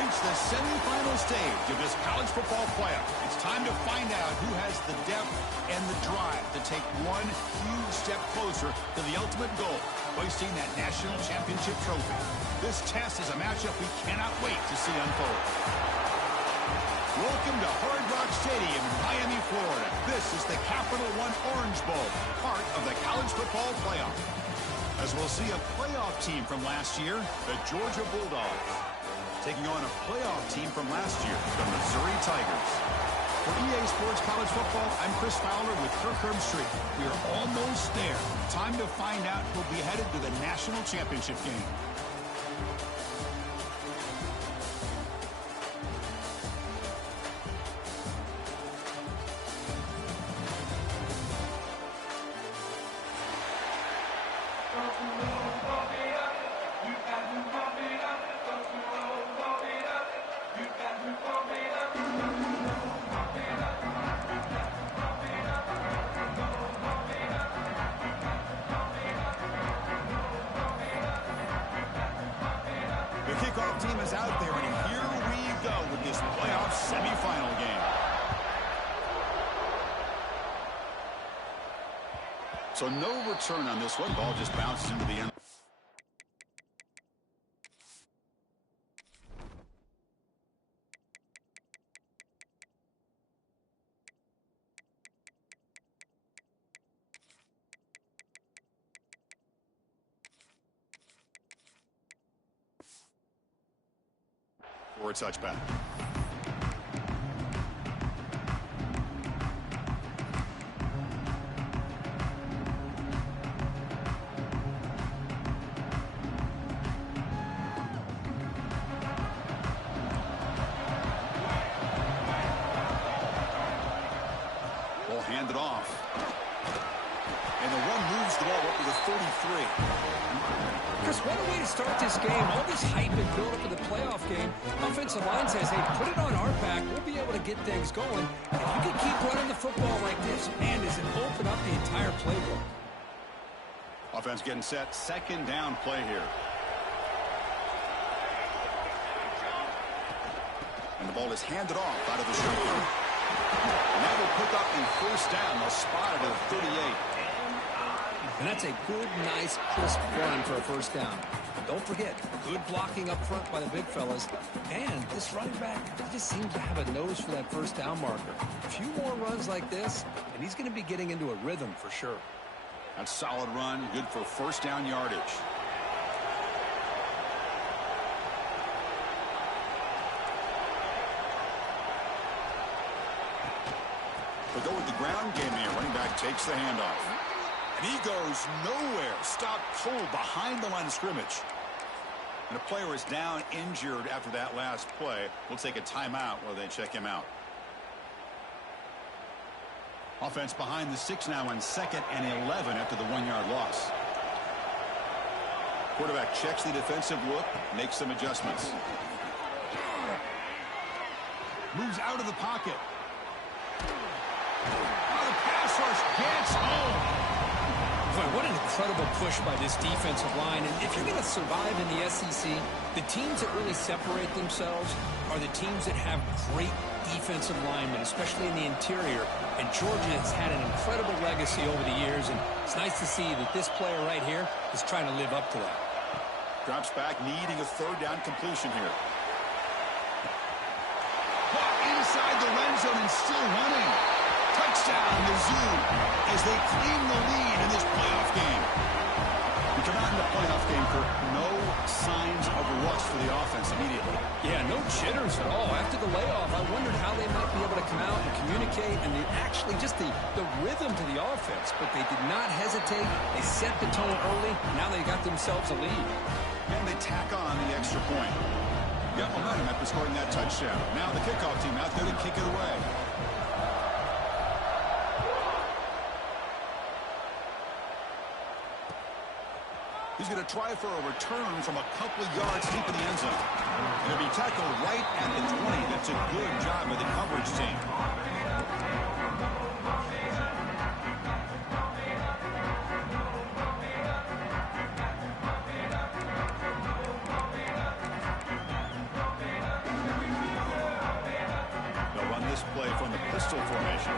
reached the semifinal stage of this college football playoff. It's time to find out who has the depth and the drive to take one huge step closer to the ultimate goal, hoisting that national championship trophy. This test is a matchup we cannot wait to see unfold. Welcome to Hard Rock Stadium in Miami, Florida. This is the Capital One Orange Bowl, part of the college football playoff. As we'll see a playoff team from last year, the Georgia Bulldogs, taking on a playoff team from last year, the Missouri Tigers. For EA Sports College Football, I'm Chris Fowler with Kirk Herbstreit. We are almost there. Time to find out who'll be headed to the national championship game. Kickoff team is out there, and here we go with this playoff semifinal game. So no return on this one. Ball just bounces into the end. For a touchback. Ball handed off. And the run moves the ball up to the 33. Chris, what a way to start this game. All this hype and build up for the playoff game. Offensive line says, hey, put it on our back. We'll be able to get things going. And if you can keep running the football like this, man, does it open up the entire playbook. Offense getting set. Second down play here. And the ball is handed off out of the shotgun. And that will pick up the first down. They'll spot it at 38. And that's a good, nice, crisp run for a first down. Don't forget, good blocking up front by the big fellas. And this running back, he just seems to have a nose for that first down marker. A few more runs like this, and he's going to be getting into a rhythm for sure. That's a solid run, good for first down yardage. They go with the ground game here. Running back takes the handoff. And he goes nowhere. Stopped cold behind the line of scrimmage. And a player is down injured after that last play. We'll take a timeout while they check him out. Offense behind the 6 now on 2nd and 11 after the 1-yard loss. Quarterback checks the defensive look, makes some adjustments. Moves out of the pocket. Oh, the pass rush gets home. Boy, what an incredible push by this defensive line. And if you're going to survive in the SEC, the teams that really separate themselves are the teams that have great defensive linemen, especially in the interior. And Georgia has had an incredible legacy over the years, and it's nice to see that this player right here is trying to live up to that. Drops back, needing a third down completion here. Caught inside the red zone and still running. Touchdown, Mizzou, as they claim the lead in this playoff game. We come out in the playoff game for no signs of rust for the offense immediately. Yeah, no jitters at all. After the layoff, I wondered how they might be able to come out and communicate and actually just the rhythm to the offense. But they did not hesitate. They set the tone early. Now they got themselves a lead. And they tack on the extra point. Got momentum after scoring that touchdown. Now the kickoff team out there to kick it away. He's going to try for a return from a couple of yards deep in the end zone. And he'll be tackled right at the 20. That's a good job by the coverage team. pistol formation.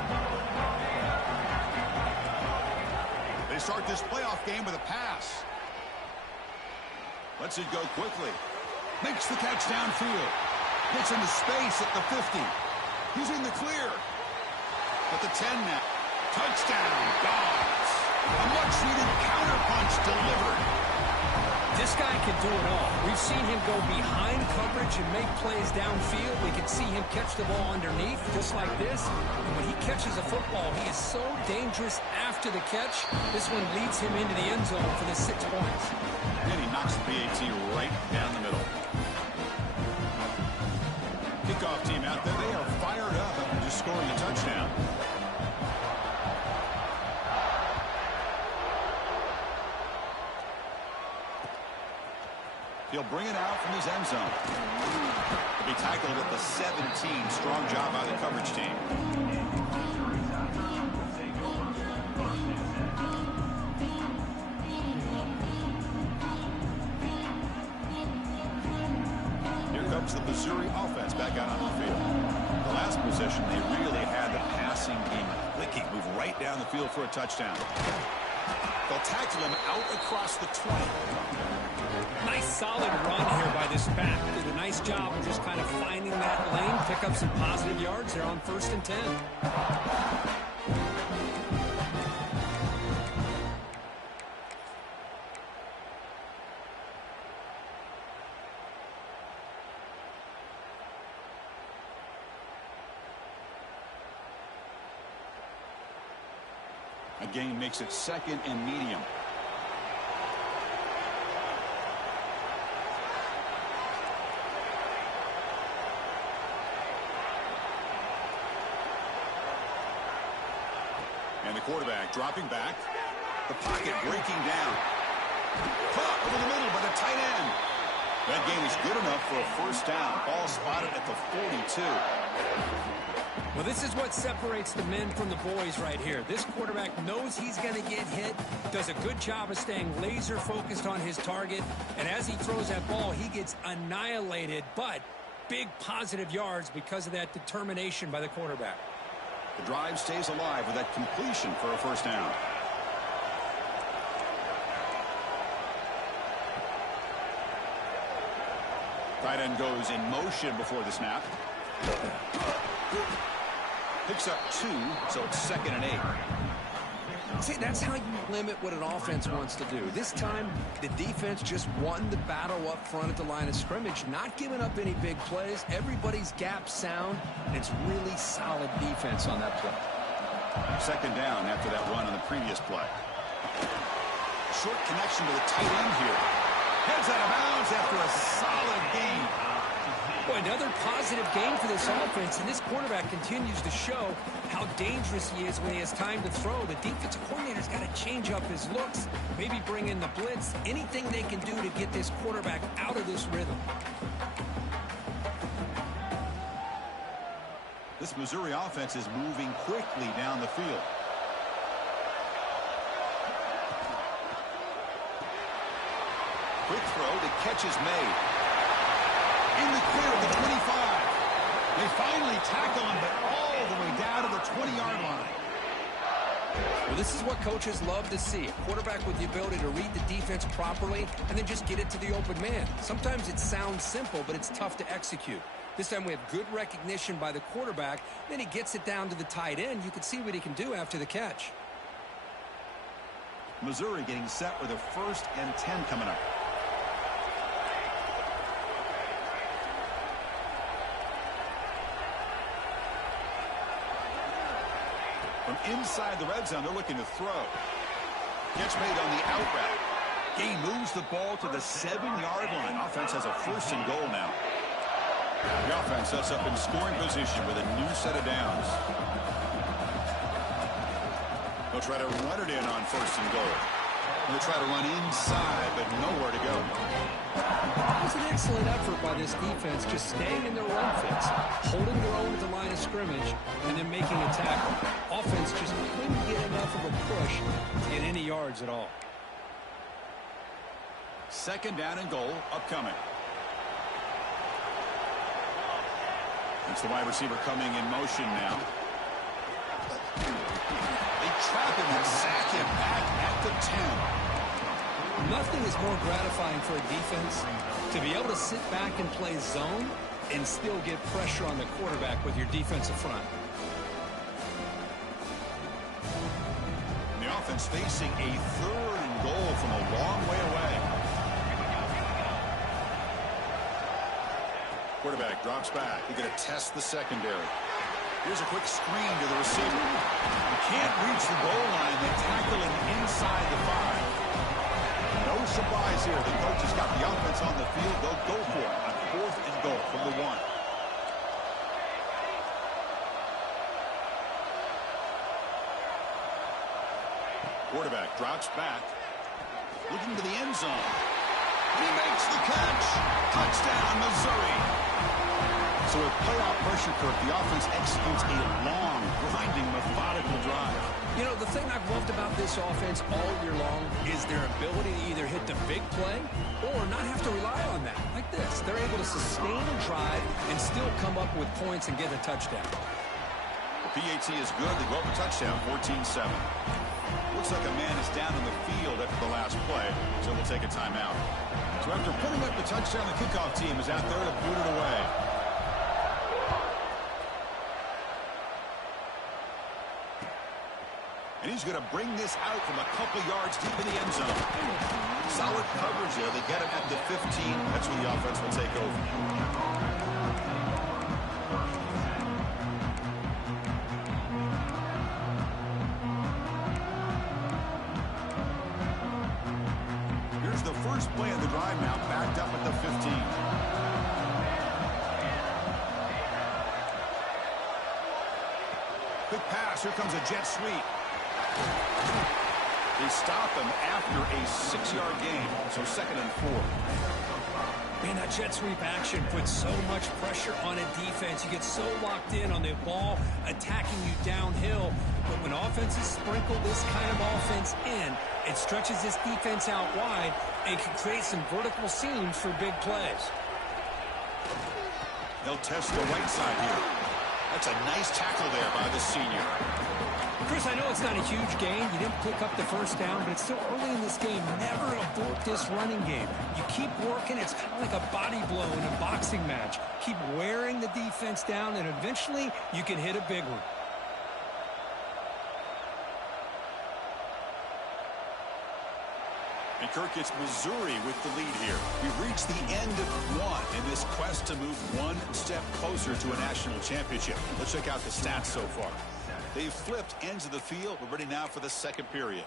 They start this playoff game with a pass. Lets it go quickly. Makes the catch downfield. Gets into space at the 50. He's in the clear. At the 10 now. Touchdown, Dogs. A much-needed counterpunch delivered. This guy can do it all. We've seen him go behind coverage and make plays downfield. We can see him catch the ball underneath, just like this. And when he catches a football, he is so dangerous after the catch. This one leads him into the end zone for the 6 points. And he knocks the PAT right down the middle. Kickoff team out there. They are fired up after just scoring a touchdown. He'll bring it out from his end zone. He'll be tackled at the 17. Strong job by the coverage team. Here comes the Missouri offense back out on the field. The last possession, they really had the passing game clicking. Move right down the field for a touchdown. They'll tackle him out across the 20. Nice solid run here by this back. Did a nice job of just kind of finding that lane, pick up some positive yards there on 1st and 10. A gain makes it 2nd and medium. And the quarterback dropping back. The pocket breaking down. Caught over the middle by the tight end. That gain is good enough for a 1st down. Ball spotted at the 42. Well, this is what separates the men from the boys right here. This quarterback knows he's going to get hit, does a good job of staying laser focused on his target, and as he throws that ball, he gets annihilated, but big positive yards because of that determination by the quarterback. The drive stays alive with that completion for a 1st down. Tight end goes in motion before the snap. Picks up 2, so it's 2nd and 8. See, that's how you limit what an offense wants to do. This time, the defense just won the battle up front at the line of scrimmage, not giving up any big plays. Everybody's gap sound, and it's really solid defense on that play. 2nd down after that run on the previous play. Short connection to the tight end here. Heads out of bounds after a solid gain. Boy, another positive game for this offense, and this quarterback continues to show how dangerous he is when he has time to throw. The defensive coordinator's got to change up his looks, maybe bring in the blitz, anything they can do to get this quarterback out of this rhythm. This Missouri offense is moving quickly down the field. Quick throw, the catch is made. In the clear at the 25. They finally tackle him, but all the way down to the 20-yard line. Well, this is what coaches love to see. A quarterback with the ability to read the defense properly and then just get it to the open man. Sometimes it sounds simple, but it's tough to execute. This time we have good recognition by the quarterback. Then he gets it down to the tight end. You can see what he can do after the catch. Missouri getting set with a 1st and 10 coming up. From inside the red zone, they're looking to throw. Catch made on the out route. Gay moves the ball to the 7-yard line. Offense has a 1st and goal now. The offense sets up in scoring position with a new set of downs. They'll try to run it in on 1st and goal. They'll try to run inside, but nowhere to go. It was an excellent effort by this defense, just staying in their run fits, holding their own at the line of scrimmage, and then making a tackle. Offense just couldn't get enough of a push to get any yards at all. 2nd down and goal upcoming. It's the wide receiver coming in motion now. They trap him and sack him back at the 10. Nothing is more gratifying for a defense to be able to sit back and play zone and still get pressure on the quarterback with your defensive front. The offense facing a 3rd and goal from a long way away. Quarterback drops back. He's going to test the secondary. Here's a quick screen to the receiver. He can't reach the goal line. They tackle him inside the 5. No surprise here. The coach has got the offense on the field. They'll go for it on 4th and goal from the 1. Quarterback drops back, looking to the end zone. He makes the catch. Touchdown, Missouri. So with playoff pressure, Kirk, the offense executes a long, grinding, methodical drive. You know, the thing I've loved about this offense all year long is their ability to either hit the big play or not have to rely on that. Like this. They're able to sustain a drive and still come up with points and get a touchdown. The PAT is good. They go up a touchdown, 14-7. Looks like a man is down in the field after the last play, so we'll take a timeout. So after putting up the touchdown, the kickoff team is out there to boot it away. And he's going to bring this out from a couple yards deep in the end zone. Solid coverage there. They get him at the 15. That's where the offense will take over. Here's the first play of the drive now, backed up at the 15. Quick pass. Here comes a jet sweep. They stop him after a 6-yard gain, so 2nd and 4. Man, that jet sweep action puts so much pressure on a defense. You get so locked in on the ball attacking you downhill. But when offenses sprinkle this kind of offense in, it stretches this defense out wide and can create some vertical seams for big plays. They'll test the right side here. That's a nice tackle there by the senior. Chris, I know it's not a huge gain. You didn't pick up the first down, but it's still early in this game. Never abort this running game. You keep working. It's kind of like a body blow in a boxing match. Keep wearing the defense down, and eventually you can hit a big one. And Kirk, it's Missouri with the lead here. We've reached the end of 1 in this quest to move 1 step closer to a national championship. Let's check out the stats so far. They've flipped ends of the field. We're ready now for the second period.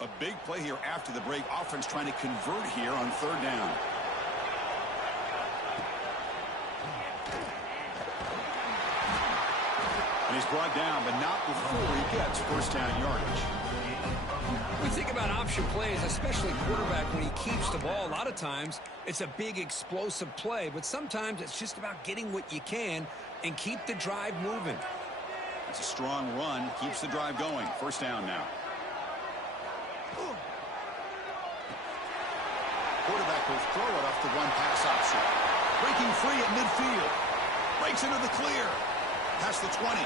A big play here after the break. Offense trying to convert here on 3rd down. And he's brought down, but not before he gets 1st down yardage. We think about option plays, especially quarterback, when he keeps the ball. A lot of times, it's a big explosive play, but sometimes it's just about getting what you can and keep the drive moving. It's a strong run, keeps the drive going. 1st down now. Quarterback will throw it off the one-pass option. Breaking free at midfield. Breaks into the clear. Past the 20.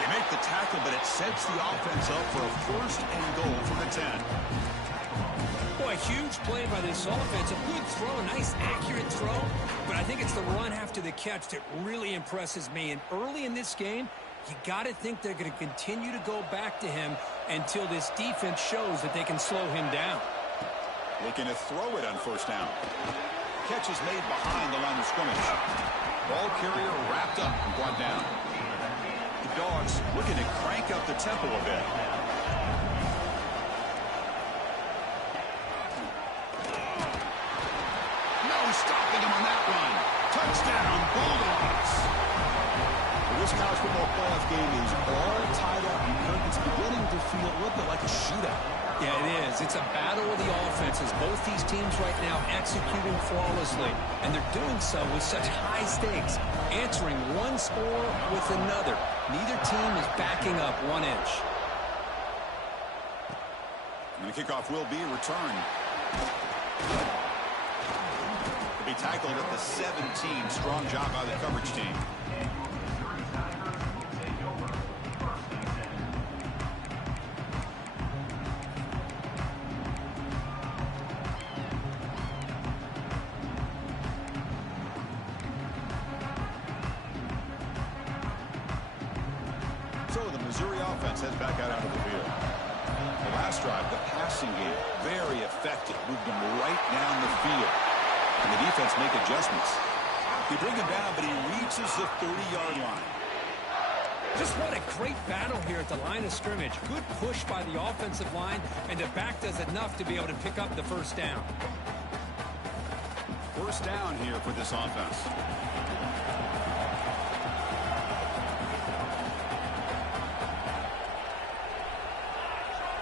They make the tackle, but it sets the offense up for a 1st and goal from the 10. Boy, huge play by this offense. A good throw, a nice accurate throw. But I think it's the run after the catch that really impresses me. And early in this game, you got to think they're going to continue to go back to him until this defense shows that they can slow him down. Looking to throw it on 1st down. Catch is made behind the line of scrimmage. Ball carrier wrapped up and brought down. The Dogs looking to crank up the tempo a bit. No stopping him on that run. Touchdown, Bulldogs. Well, this college football playoff game is all tied up. It's beginning to feel a little bit like a shootout. Yeah, it is. is. It's a battle of the offenses. Both these teams right now executing flawlessly, and they're doing so with such high stakes, answering one score with another. Neither team is backing up 1 inch. And the kickoff will be returned. To be tackled at the 17. Strong job by the coverage team. So the Missouri offense heads back out onto the field. The last drive, the passing game, very effective. Moved them right down the field. And the defense make adjustments. He brings him down, but he reaches the 30-yard line. Just what a great battle here at the line of scrimmage. Good push by the offensive line, and the back does enough to be able to pick up the first down. First down here for this offense.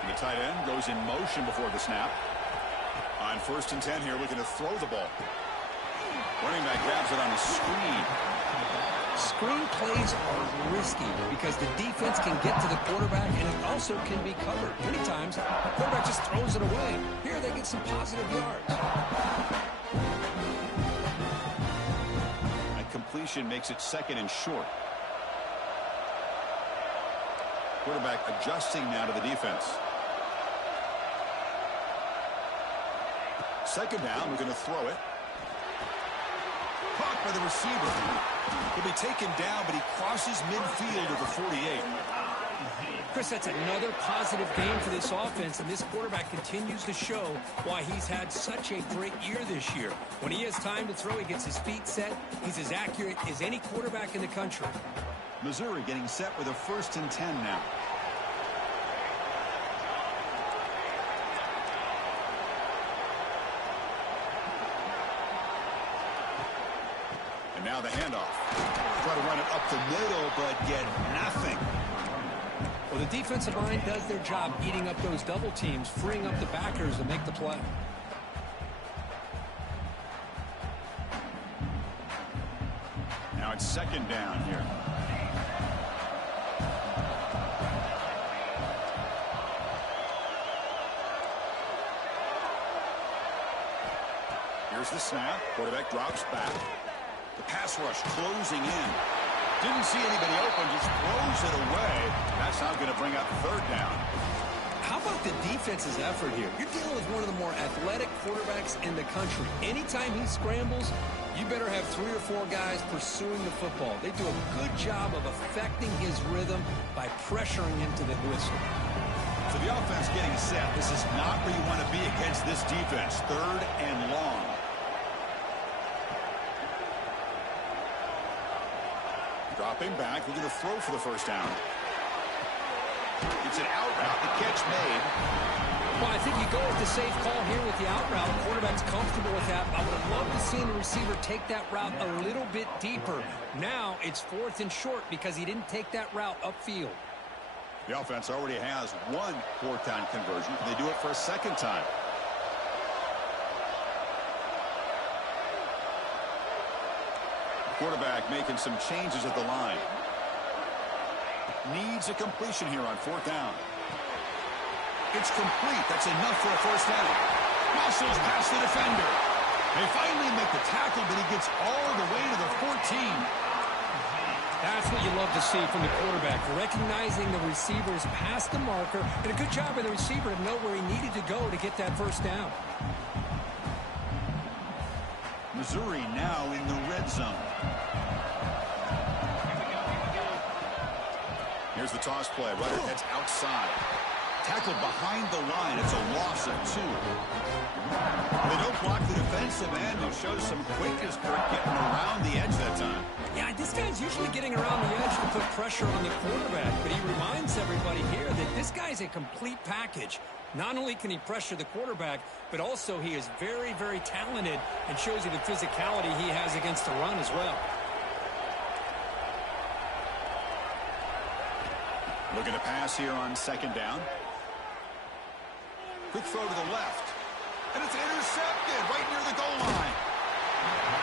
The tight end goes in motion before the snap. On 1st and 10 here, looking to throw the ball. Running back grabs it on the screen. Screen plays are risky because the defense can get to the quarterback, and it also can be covered. Many times, the quarterback just throws it away. Here, they get some positive yards. And completion makes it 2nd and short. Quarterback adjusting now to the defense. 2nd down, we're going to throw it. Caught by the receiver. He'll be taken down, but he crosses midfield at the 48. Chris, that's another positive game for this offense, and this quarterback continues to show why he's had such a great year this year. When he has time to throw, he gets his feet set. He's as accurate as any quarterback in the country. Missouri getting set with a 1st and 10 now. And now the handoff. Try to run it up the middle, but get nothing. Well, the defensive line does their job eating up those double teams, freeing up the backers to make the play. Now it's 2nd down here. Here's the snap. Quarterback drops back. The pass rush closing in. Didn't see anybody open, just throws it away. That's now going to bring up 3rd down. How about the defense's effort here? You're dealing with one of the more athletic quarterbacks in the country. Anytime he scrambles, you better have 3 or 4 guys pursuing the football. They do a good job of affecting his rhythm by pressuring him to the whistle. So the offense getting set. This is not where you want to be against this defense. 3rd and long. Dropping back, looking to throw for the 1st down. It's an out route, the catch made. Well, I think you go with the safe call here with the out route. The quarterback's comfortable with that. I would have loved to see the receiver take that route a little bit deeper. Now it's 4th and short because he didn't take that route upfield. The offense already has 1 4th-down conversion. Can they do it for a 2nd time? Quarterback making some changes at the line. Needs a completion here on 4th down. It's complete. That's enough for a 1st down. Muscles past the defender. They finally make the tackle, but he gets all the way to the 14. That's what you love to see from the quarterback, recognizing the receivers past the marker, and a good job by the receiver to know where he needed to go to get that 1st down. Missouri now in the red zone. Here's the toss play. Runner heads outside. Tackled behind the line. It's a loss of 2. They don't block the defensive end, who shows some quickness, Kirk, getting around the edge that time. Yeah, this guy's usually getting around the edge to put pressure on the quarterback, but he reminds everybody here that this guy's a complete package. Not only can he pressure the quarterback, but also he is very, very talented and shows you the physicality he has against the run as well. Looking to pass here on 2nd down. Quick throw to the left. And it's intercepted right near the goal line.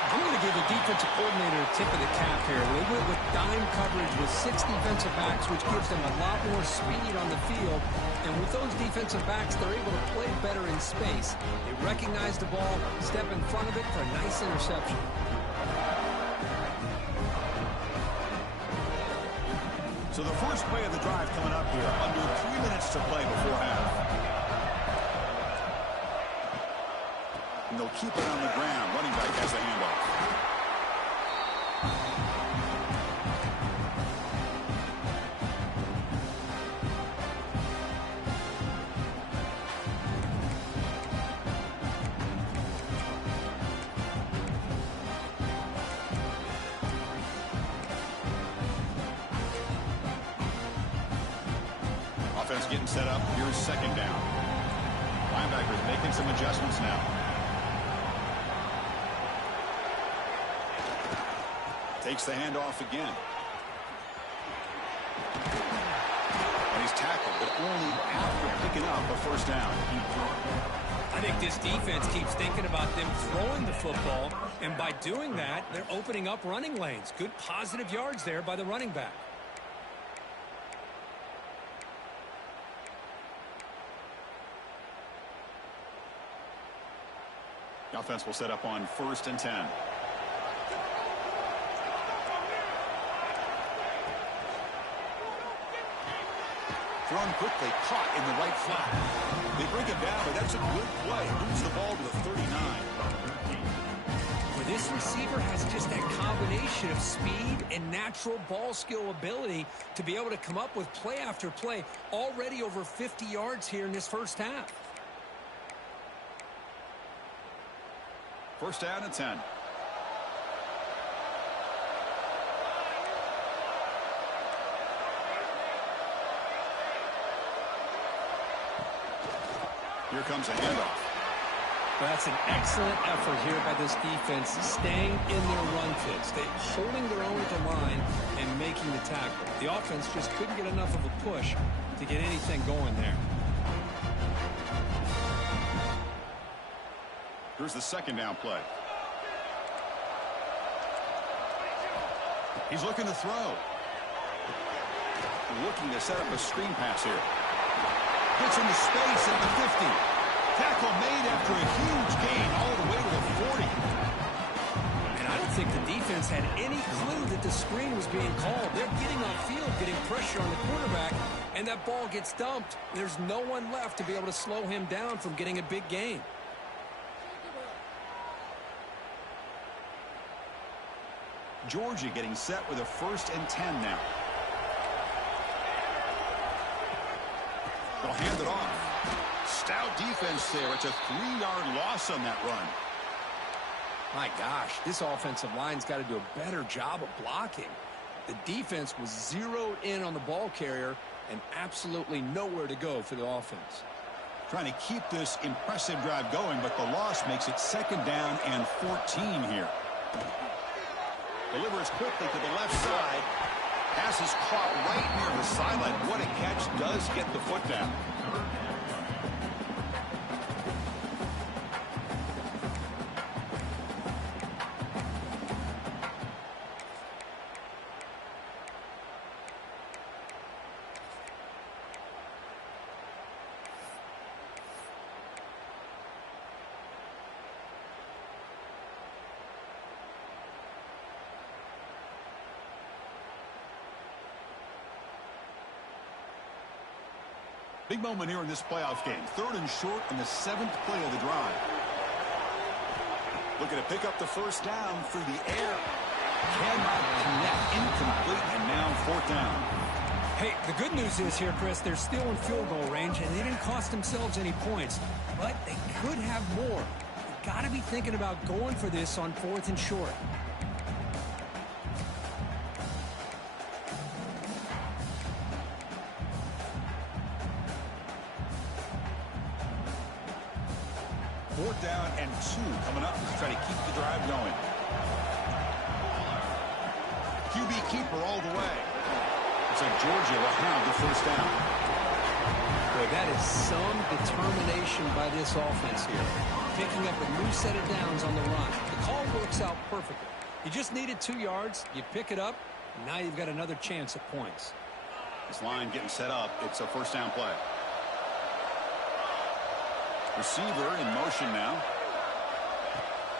I'm going to give the defensive coordinator a tip of the cap here. They went with dime coverage with 6 defensive backs, which gives them a lot more speed on the field. And with those defensive backs, they're able to play better in space. They recognize the ball, step in front of it for a nice interception. So the first play of the drive coming up here. Under 3 minutes to play before half. And they'll keep it on the ground. Running back has the handoff. Offense getting set up. Here's second down. Linebackers making some adjustments now. Takes the handoff again. And he's tackled, but only after picking up a first down. I think this defense keeps thinking about them throwing the football, and by doing that, they're opening up running lanes. Good positive yards there by the running back. The offense will set up on 1st and 10. Thrown quickly, caught in the right flat. They bring it down, but that's a good play. Moves the ball to the 39. Well, this receiver has just that combination of speed and natural ball skill ability to be able to come up with play after play. Already over 50 yards here in this first half. First down and 10. Here comes a handoff. That's an excellent effort here by this defense, staying in their run fits. They're holding their own at the line and making the tackle. The offense just couldn't get enough of a push to get anything going there. Here's the second down play. He's looking to throw. Looking to set up a screen pass here. Gets into space at the 50. Tackle made after a huge gain all the way to the 40. And I don't think the defense had any clue that the screen was being called. They're getting upfield, getting pressure on the quarterback, and that ball gets dumped. There's no one left to be able to slow him down from getting a big gain. Georgia getting set with a 1st and 10 now. They'll hand it off. Stout defense there. It's a 3-yard loss on that run. My gosh, this offensive line's got to do a better job of blocking. The defense was zeroed in on the ball carrier and absolutely nowhere to go for the offense. Trying to keep this impressive drive going, but the loss makes it 2nd down and 14 here. Delivers quickly to the left side. Pass is caught right near the sideline. What a catch. Does get the foot down. Big moment here in this playoff game. 3rd and short on the 7th play of the drive. Looking to pick up the first down through the air. Cannot connect. Incomplete, and now 4th down. Hey, the good news is here, Chris, they're still in field goal range, and they didn't cost themselves any points. But they could have more. You've got to be thinking about going for this on 4th and short. Fourth down and 2 coming up to try to keep the drive going. QB keeper all the way. So Georgia will have the first down. Boy, that is some determination by this offense here. Picking up a new set of downs on the run. The call works out perfectly. You just needed 2 yards. You pick it up. And now you've got another chance at points. This line getting set up. It's a first down play. Receiver in motion now.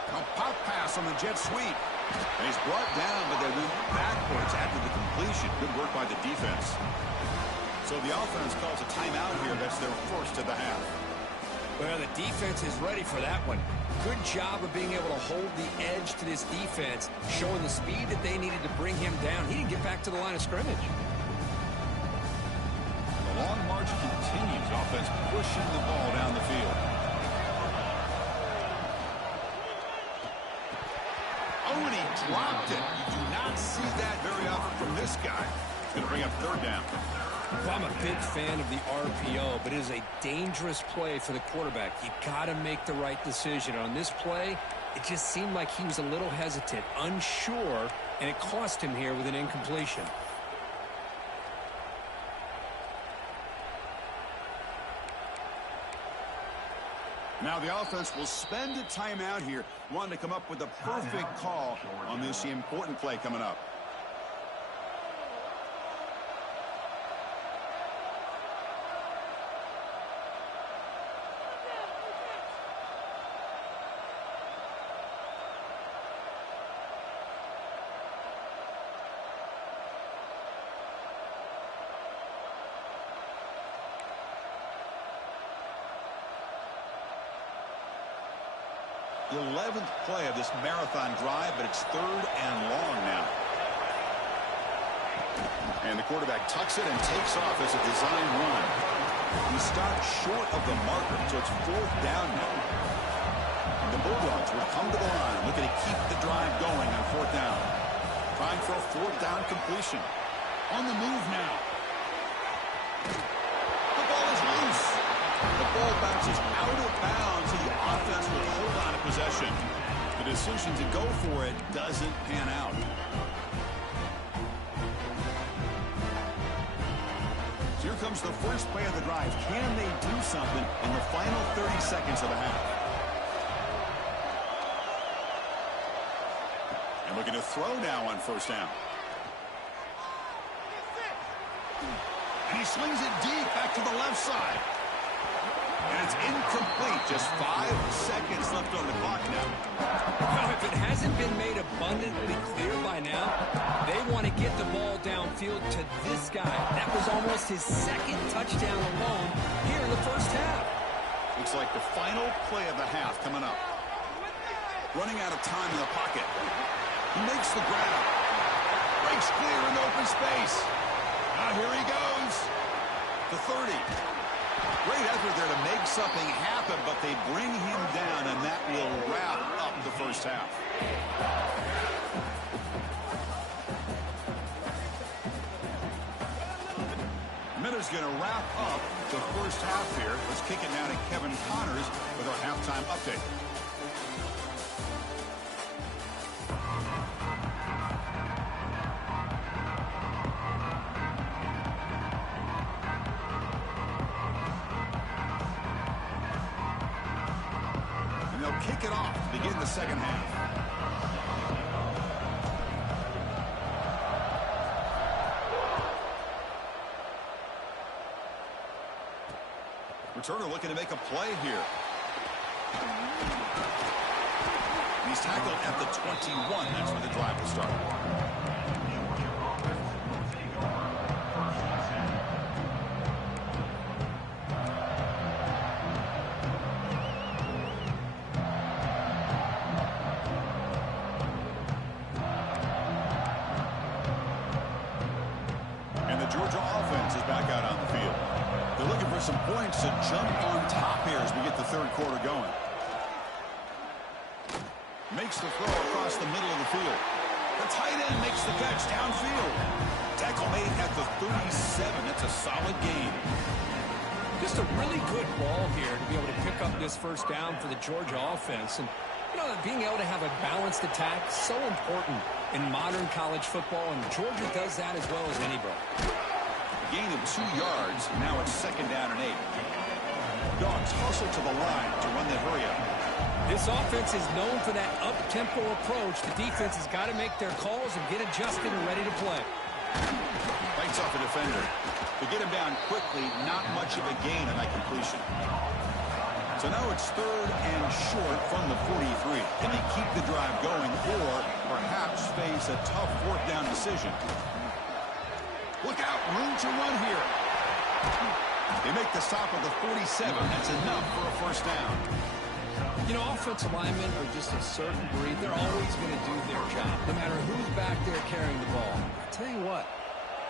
A pop pass on the jet sweep. And he's brought down, but they went backwards after the completion. Good work by the defense. So the offense calls a timeout here. That's their first of the half. Well, the defense is ready for that one. Good job of being able to hold the edge to this defense, showing the speed that they needed to bring him down. He didn't get back to the line of scrimmage. The long march continues. Offense pushing the ball down the field. Oh, and he dropped it. You do not see that very often from this guy. He's going to bring up third down. Well, I'm a big fan of the RPO, but it is a dangerous play for the quarterback. You got to make the right decision. On this play, it just seemed like he was a little hesitant, unsure, and it cost him here with an incompletion. Now the offense will spend a timeout here, wanting to come up with a perfect call on this important play coming up. The 11th play of this marathon drive, but it's third and long now. And the quarterback tucks it and takes off as a design run. He starts short of the marker, so it's fourth down now. The Bulldogs will come to the line, looking to keep the drive going on fourth down. Trying for a fourth down completion. On the move now. The ball is loose. The ball bounces out of bounds, and the offense will hold on to possession. The decision to go for it doesn't pan out. So here comes the first play of the drive. Can they do something in the final 30 seconds of the half? And looking to throw now on first down. And he slings it deep back to the left side. And it's incomplete. Just 5 seconds left on the clock now. Well, if it hasn't been made abundantly clear by now, they want to get the ball downfield to this guy. That was almost his second touchdown alone here in the first half. Looks like the final play of the half coming up. Running out of time in the pocket. He makes the grab. Breaks clear into open space. Now here he goes. The 30. Great effort there to make something happen, but they bring him down, and that will wrap up the first half. Miller's going to wrap up the first half here. Let's kick it now to Kevin Connors with our halftime update. Kick it off to begin the second half. Returner looking to make a play here. He's tackled at the 21. That's where the drive will start. Some points to jump on top here as we get the third quarter going. Makes the throw across the middle of the field. The tight end makes the catch downfield. Tackle made at the 37. That's a solid gain. Just a really good ball here to be able to pick up this first down for the Georgia offense. And, you know, being able to have a balanced attack is so important in modern college football, and Georgia does that as well as anybody. gain of 2 yards. Now it's 2nd down and 8. Dogs hustle to the line to run the hurry up. This offense is known for that up-tempo approach. The defense has got to make their calls and get adjusted and ready to play. Bites off a defender. To get him down quickly, not much of a gain on that completion. So now it's 3rd and short from the 43. Can they keep the drive going or perhaps face a tough 4th down decision? Look out, room to run here. They make the stop at the 47. That's enough for a 1st down. You know, offensive linemen are just a certain breed. They're always going to do their job, no matter who's back there carrying the ball. I'll tell you what,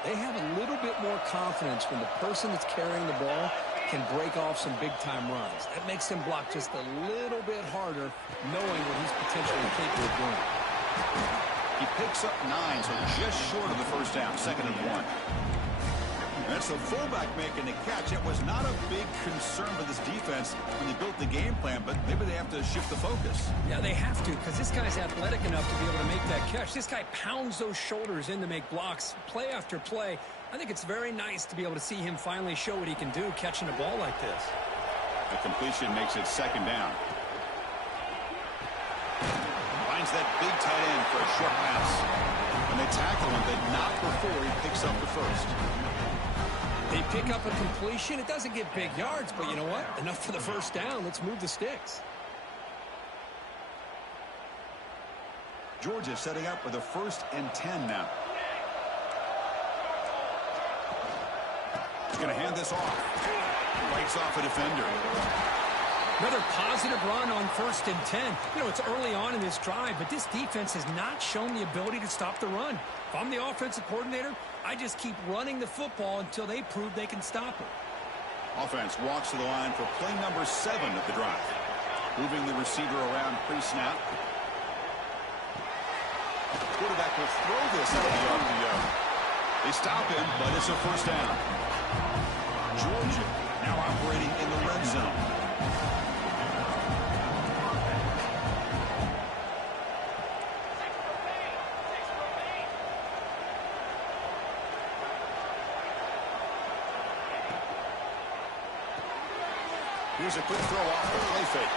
they have a little bit more confidence when the person that's carrying the ball can break off some big-time runs. That makes him block just a little bit harder, knowing what he's potentially capable of doing. He picks up 9, so just short of the 1st down, 2nd and 1. That's the fullback making the catch. It was not a big concern for this defense when they built the game plan, but maybe they have to shift the focus. Yeah, they have to, because this guy's athletic enough to be able to make that catch. This guy pounds those shoulders in to make blocks play after play. I think it's very nice to be able to see him finally show what he can do catching a ball like this. The completion makes it 2nd down. Finds that big tight end for a short pass. When they tackle him, but not before he picks up the 1st. They pick up a completion. It doesn't get big yards, but you know what? Enough for the 1st down. Let's move the sticks. Georgia setting up with a 1st and 10 now. He's going to hand this off. Bites off a defender. Another positive run on 1st and 10. You know, it's early on in this drive, but this defense has not shown the ability to stop the run. If I'm the offensive coordinator, I just keep running the football until they prove they can stop it. Offense walks to the line for play number 7 of the drive. Moving the receiver around pre-snap. Quarterback will throw this out of the RPO. They stop him, but it's a 1st down. Georgia now operating in the red zone. Here's a quick throw off the play fake.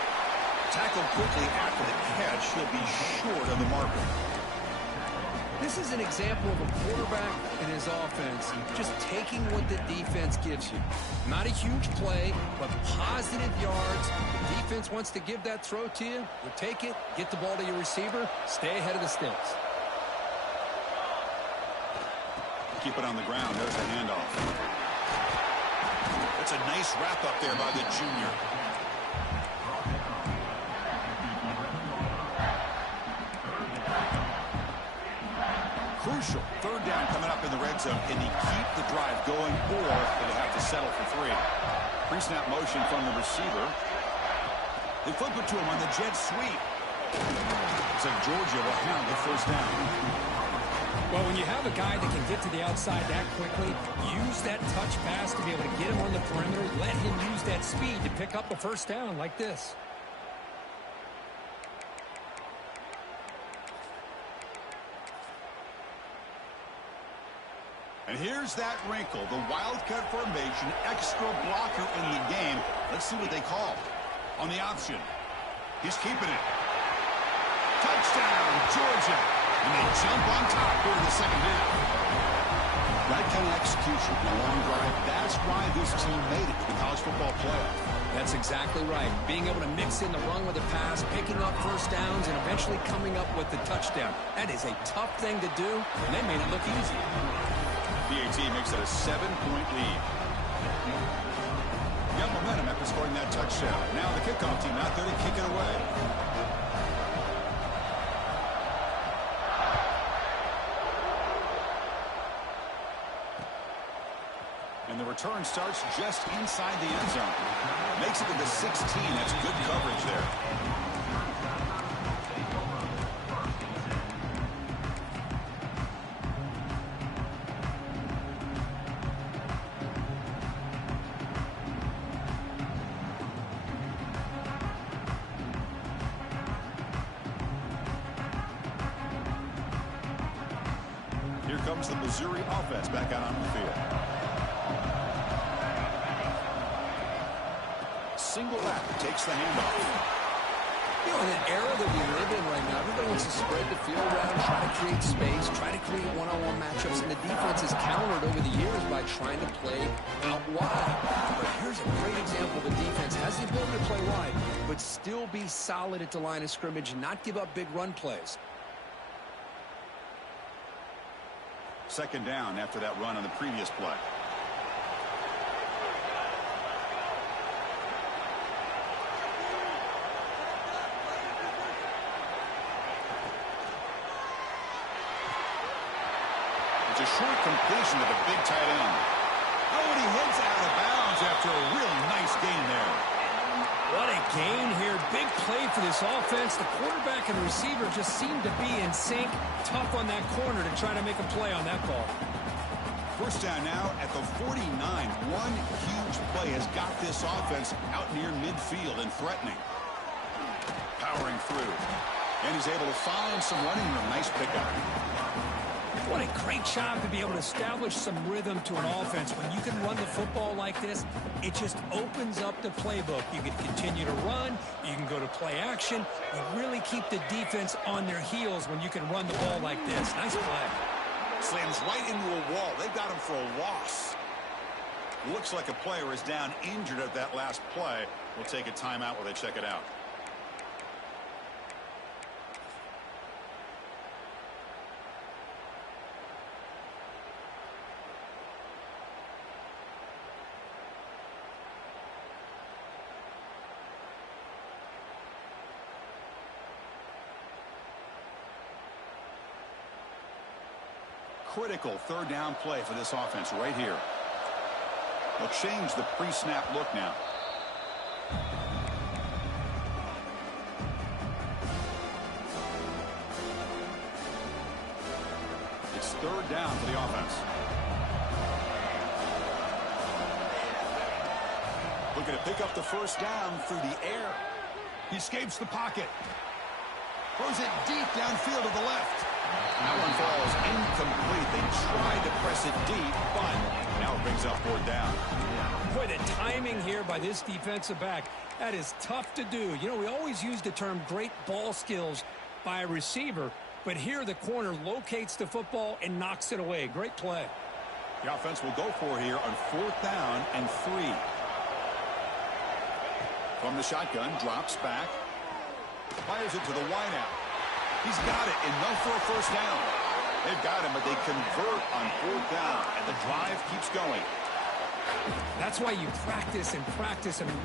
Tackled quickly after the catch. He'll be short of the marker. This is an example of a quarterback and his offense just taking what the defense gives you. Not a huge play, but positive yards. The defense wants to give that throw to you. You take it, get the ball to your receiver, stay ahead of the sticks. Keep it on the ground. There's the handoff. That's a nice wrap up there by the junior. Crucial 3rd down coming up in the red zone. Can he keep the drive going, or will they have to settle for 3? Pre-snap motion from the receiver. They flip it to him on the jet sweep. Looks like Georgia will have the 1st down. Well, when you have a guy that can get to the outside that quickly, use that touch pass to be able to get him on the perimeter, let him use that speed to pick up a 1st down like this. And here's that wrinkle, the wildcat formation, extra blocker in the game. Let's see what they call. On the option, he's keeping it. Touchdown, Georgia. And they jump on top here in the 2nd half. That kind of execution, a long drive, that's why this team made it to the college football playoff. That's exactly right. Being able to mix in the run with the pass, picking up 1st downs, and eventually coming up with the touchdown. That is a tough thing to do, and they made it look easy. PAT makes it a 7-point lead. Got momentum after scoring that touchdown. Now the kickoff team out there to kick it away. And the return starts just inside the end zone. Makes it to the 16. That's good coverage there. Here comes the Missouri offense back out on the field. single back takes the handoff. You know, in an era that we live in right now, everybody wants to spread the field around, try to create space, try to create one-on-one matchups, and the defense has countered over the years by trying to play out wide. But here's a great example. The defense has the ability to play wide, but still be solid at the line of scrimmage and not give up big run plays. Second down after that run on the previous play. It's a short completion to the big tight end. Oh, and he heads out of bounds after a real nice gain there. What a gain here. Big play for this offense. The quarterback and the receiver just seem to be in sync. Tough on that corner to try to make a play on that ball. First down now at the 49. One huge play has got this offense out near midfield and threatening. Powering through. And he's able to find some running room. Nice pickup. What a great job to be able to establish some rhythm to an offense. When you can run the football like this, it just opens up the playbook. You can continue to run. You can go to play action. You really keep the defense on their heels when you can run the ball like this. Nice play. Slams right into a wall. They got him for a loss. Looks like a player is down injured at that last play. We'll take a timeout while they check it out. Critical third down play for this offense right here. They'll change the pre-snap look now. It's third down for the offense. Looking to pick up the first down through the air. He escapes the pocket. Throws it deep downfield to the left. That one falls incomplete. They tried to press it deep, but now it brings up fourth down. Boy, the timing here by this defensive back, that is tough to do. You know, we always use the term great ball skills by a receiver, but here the corner locates the football and knocks it away. Great play. The offense will go for here on fourth down and 3. From the shotgun, drops back. Fires it to the wideout. He's got it, enough for a first down. They've got him, but they convert on fourth down, and the drive keeps going. That's why you practice and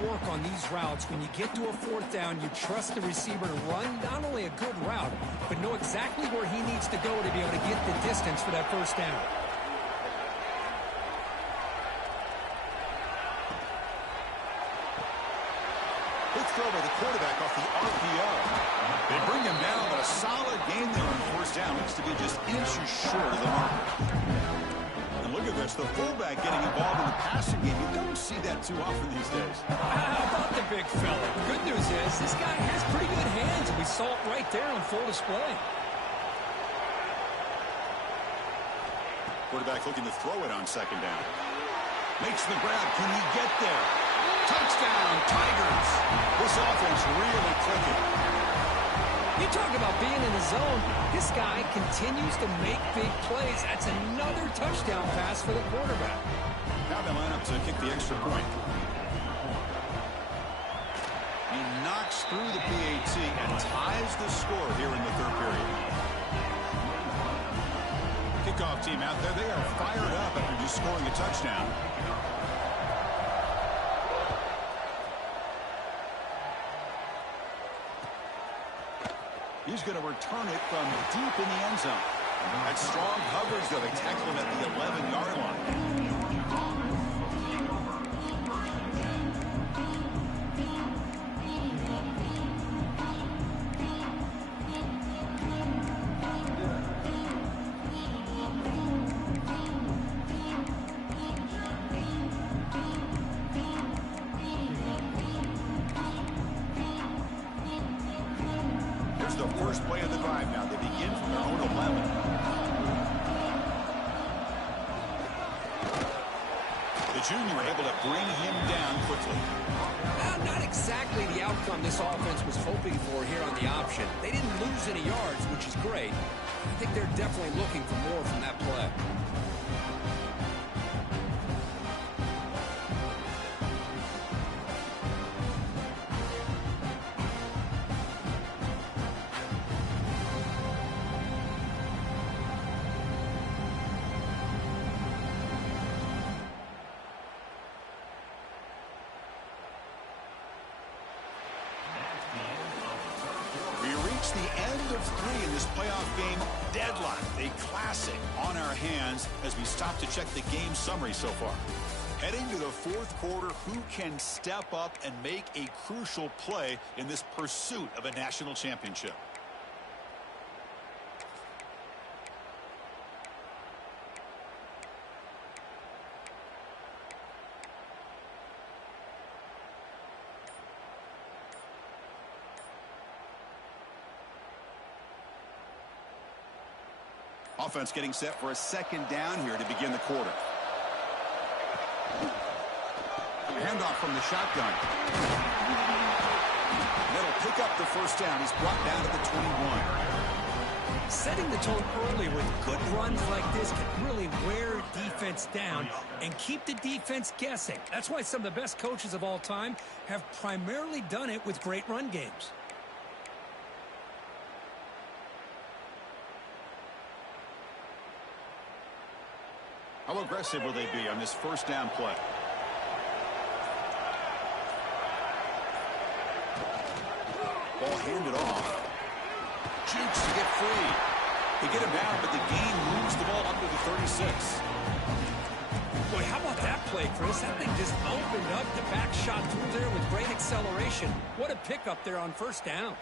work on these routes. When you get to a fourth down, you trust the receiver to run not only a good route, but know exactly where he needs to go to be able to get the distance for that first down. Good throw by the quarterback off the RPO. They bring him down, but a solid gain there on first down. Looks to be just inches short of the marker. And look at this, the fullback getting involved in the passing game. You don't see that too often these days. How about the big fella? Good news is this guy has pretty good hands, and we saw it right there on full display. Quarterback looking to throw it on second down. Makes the grab. Can he get there? Touchdown, Tigers. This offense really clicking. You talk about being in the zone. This guy continues to make big plays. That's another touchdown pass for the quarterback. Now they line up to kick the extra point. He knocks through the PAT and ties the score here in the third period. Kickoff team out there. They are fired up after just scoring a touchdown. He's going to return it from deep in the end zone. That strong coverage, though, they tackle him at the 11-yard line. The first play of the drive now. They begin from their own 11. The junior able to bring him down quickly. Not exactly the outcome this offense was hoping for here on the option. They didn't lose any yards, which is great. I think they're definitely looking for more from that play. The end of 3 in this playoff game. Deadlock, a classic on our hands as we stop to check the game summary so far. Heading to the 4th quarter, who can step up and make a crucial play in this pursuit of a national championship? Offense getting set for a 2nd down here to begin the quarter. Handoff from the shotgun. That'll pick up the 1st down. He's brought down to the 21. Setting the tone early with good runs like this can really wear defense down and keep the defense guessing. That's why some of the best coaches of all time have primarily done it with great run games. How aggressive will they be on this 1st down play? Ball handed off. Jukes to get free. They get him down, but the gain moves the ball up to the 36. Boy, how about that play, Chris? That thing just opened up. The back shot through there with great acceleration. What a pickup there on 1st down.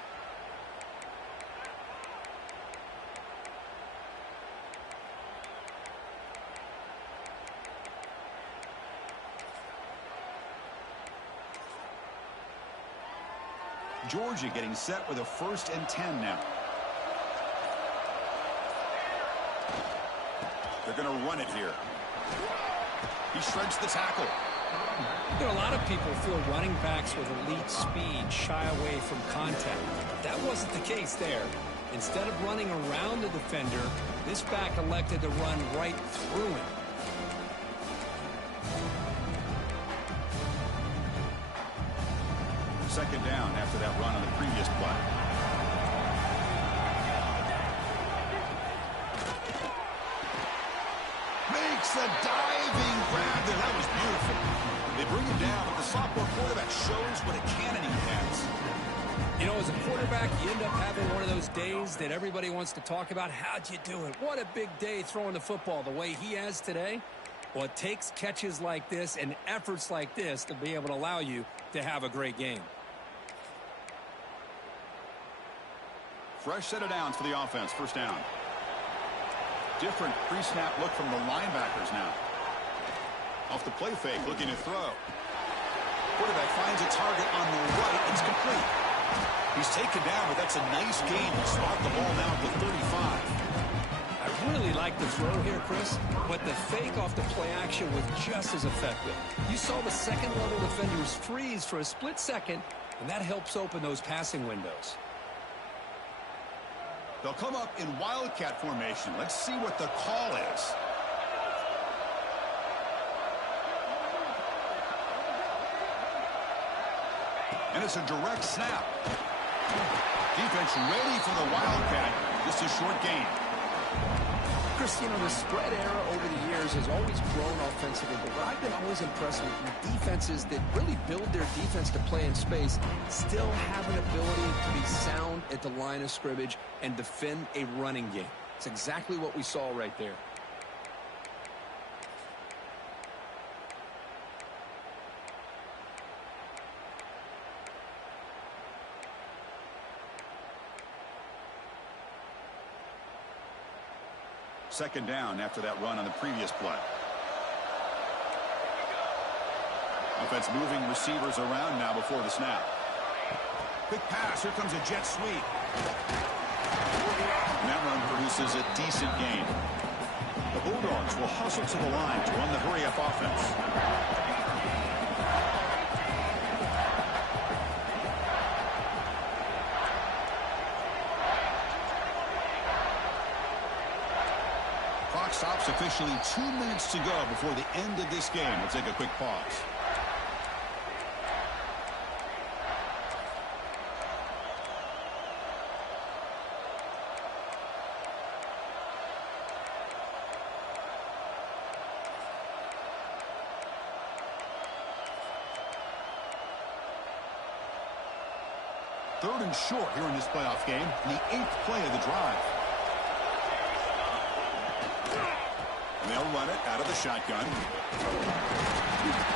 Georgia getting set with a 1st and 10 now. They're going to run it here. He shreds the tackle. There are a lot of people feel running backs with elite speed shy away from contact. That wasn't the case there. Instead of running around the defender, this back elected to run right through him. Second down after that run on the previous play. Makes a diving grab there. That was beautiful. They bring him down, but the sophomore quarterback shows what a cannon he has. You know, as a quarterback, you end up having one of those days that everybody wants to talk about. How'd you do it? What a big day throwing the football the way he has today. Well, it takes catches like this and efforts like this to be able to allow you to have a great game. Fresh set of downs for the offense. 1st down. Different pre-snap look from the linebackers now. Off the play fake, looking to throw. Quarterback finds a target on the right. It's complete. He's taken down, but that's a nice gain to spot the ball now at the 35. I really like the throw here, Chris, but the fake off the play action was just as effective. You saw the 2nd-level defenders freeze for a split second, and that helps open those passing windows. They'll come up in wildcat formation. Let's see what the call is. And it's a direct snap. Defense ready for the wildcat. Just a short gain. Chris, you know, the spread era over the years has always grown offensively, but what I've been always impressed with defenses that really build their defense to play in space still have an ability to be sound at the line of scrimmage and defend a running game. It's exactly what we saw right there. Second down after that run on the previous play. Offense moving receivers around now before the snap. Quick pass. Here comes a jet sweep. And that run produces a decent gain. The Bulldogs will hustle to the line to run the hurry-up offense. stops officially 2 minutes to go before the end of this game. We'll take a quick pause. Third and short here in this playoff game, the 8th play of the drive. And they'll run it out of the shotgun.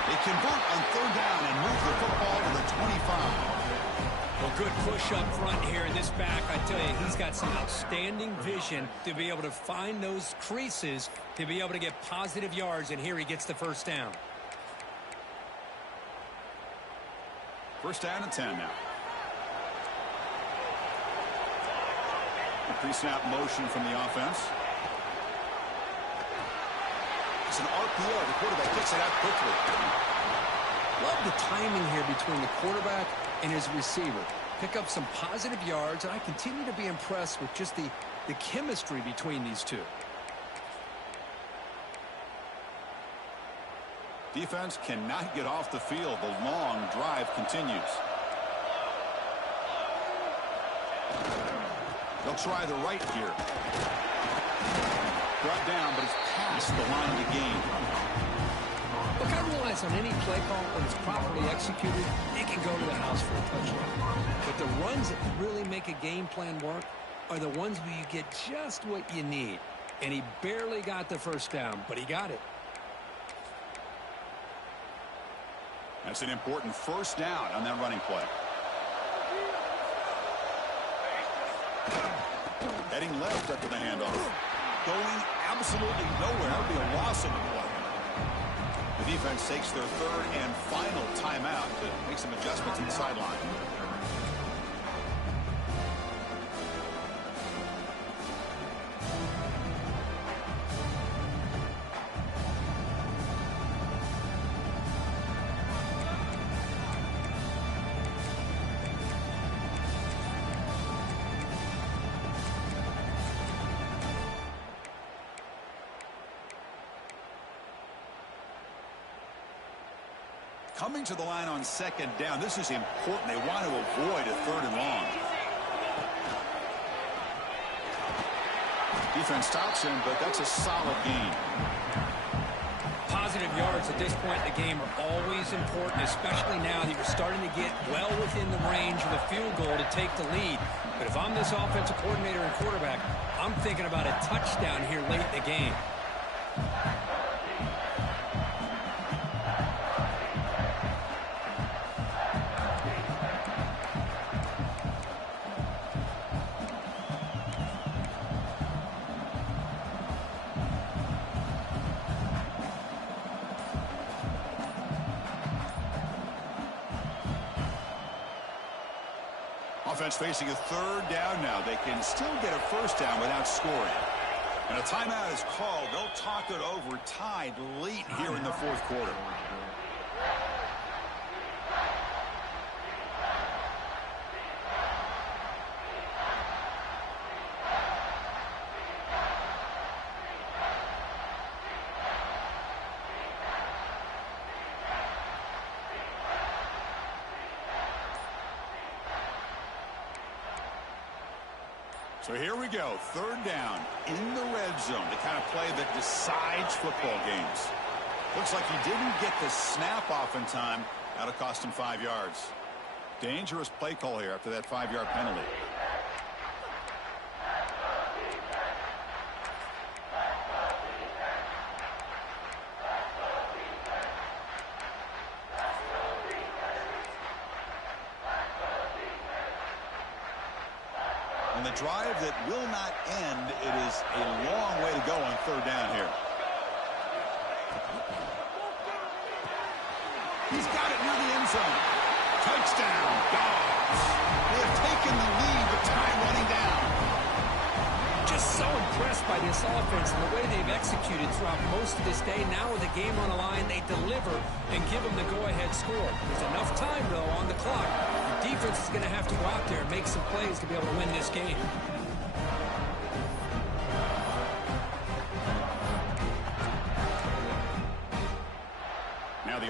They convert on third down and move the football to the 25. Well, good push up front here in this back. I tell you, he's got some outstanding vision to be able to find those creases, to be able to get positive yards, and here he gets the first down. First down and 10 now. Pre-snap motion from the offense. It's an RPO. The quarterback gets it out quickly. Love the timing here between the quarterback and his receiver. Pick up some positive yards, and I continue to be impressed with just the chemistry between these two. Defense cannot get off the field. The long drive continues. They'll try the right here. Brought down, but it's past the line to gain. Look, I realize on any play call, when it's properly executed, it can go to the house for a touchdown. But the runs that really make a game plan work are the ones where you get just what you need. And he barely got the first down, but he got it. That's an important first down on that running play. Heading left after the handoff. Going absolutely nowhere. That would be a loss of the play. The defense takes their third and final timeout to make some adjustments on the sideline. Coming to the line on second down. This is important. They want to avoid a third and long. Defense stops him, but that's a solid gain. Positive yards at this point in the game are always important, especially now that you're starting to get well within the range of a field goal to take the lead. But if I'm this offensive coordinator and quarterback, I'm thinking about a touchdown here late in the game. Offense facing a third down now. They can still get a first down without scoring. And a timeout is called. They'll talk it over, tied late here in the fourth quarter. So here we go, third down in the red zone, the kind of play that decides football games. Looks like he didn't get the snap off in time. That'll cost him 5 yards. Dangerous play call here after that 5-yard penalty. And the drive that will not end, it is a long way to go on third down here. He's got it near the end zone. Touchdown, Dogs. They have taken the lead with time running down. Just so impressed by this offense and the way they've executed throughout most of this day. Now with the game on the line, they deliver and give them the go-ahead score. There's enough time, though, on the clock. The defense is going to have to go out there and make some plays to be able to win this game.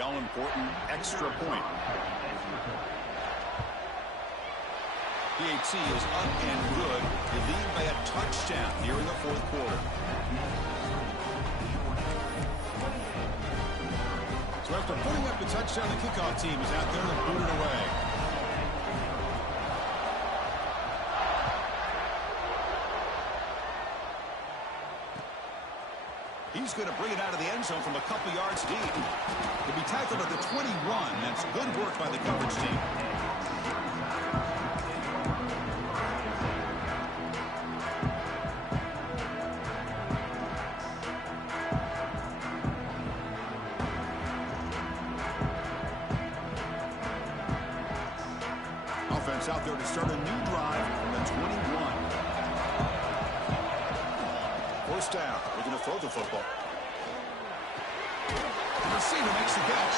all-important extra point. PAT is up and good. They lead by a touchdown here in the fourth quarter. So after putting up the touchdown, the kickoff team is out there to boot it away. He's going to bring it out of the end zone from a couple yards deep. He'll be tackled at the 21. That's good work by the coverage team. Offense out there to start a new drive from the 21. First down. We're going to throw the football. The receiver makes the catch.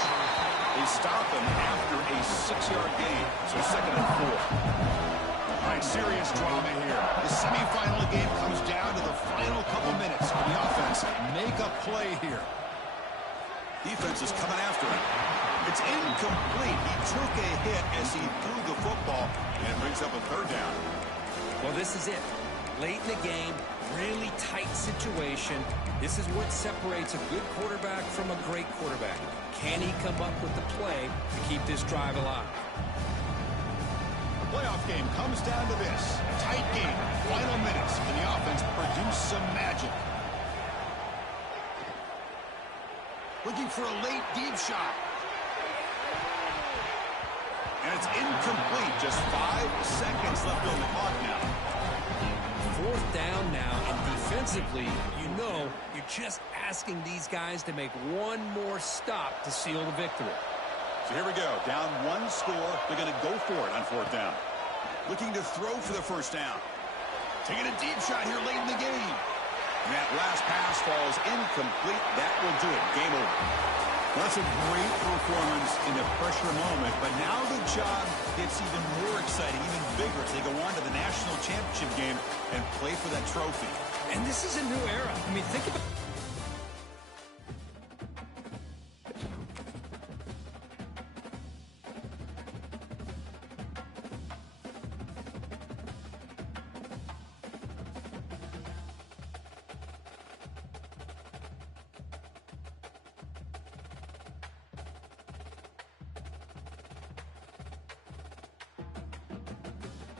They stop him after a 6-yard gain. So 2nd and 4. All right, serious drama here. The semifinal game comes down to the final couple minutes for the offense. Make a play here. Defense is coming after him. It's incomplete. He took a hit as he threw the football, and it brings up a 3rd down. Well, this is it. Late in the game, really tight situation. This is what separates a good quarterback from a great quarterback. Can he come up with the play to keep this drive alive? The playoff game comes down to this. Tight game. Final minutes. Can the offense produce some magic? Looking for a late deep shot. And it's incomplete. Just 5 seconds left on the clock now. 4th down now, and defensively, you know you're just asking these guys to make one more stop to seal the victory. So here we go. Down 1 score. They're going to go for it on 4th down. Looking to throw for the 1st down. Taking a deep shot here late in the game. And that last pass falls incomplete. That will do it. Game over. Well, that's a great performance in a pressure moment, but now the job gets even more exciting, even bigger as they go on to the national championship game and play for that trophy. And this is a new era. I mean, think about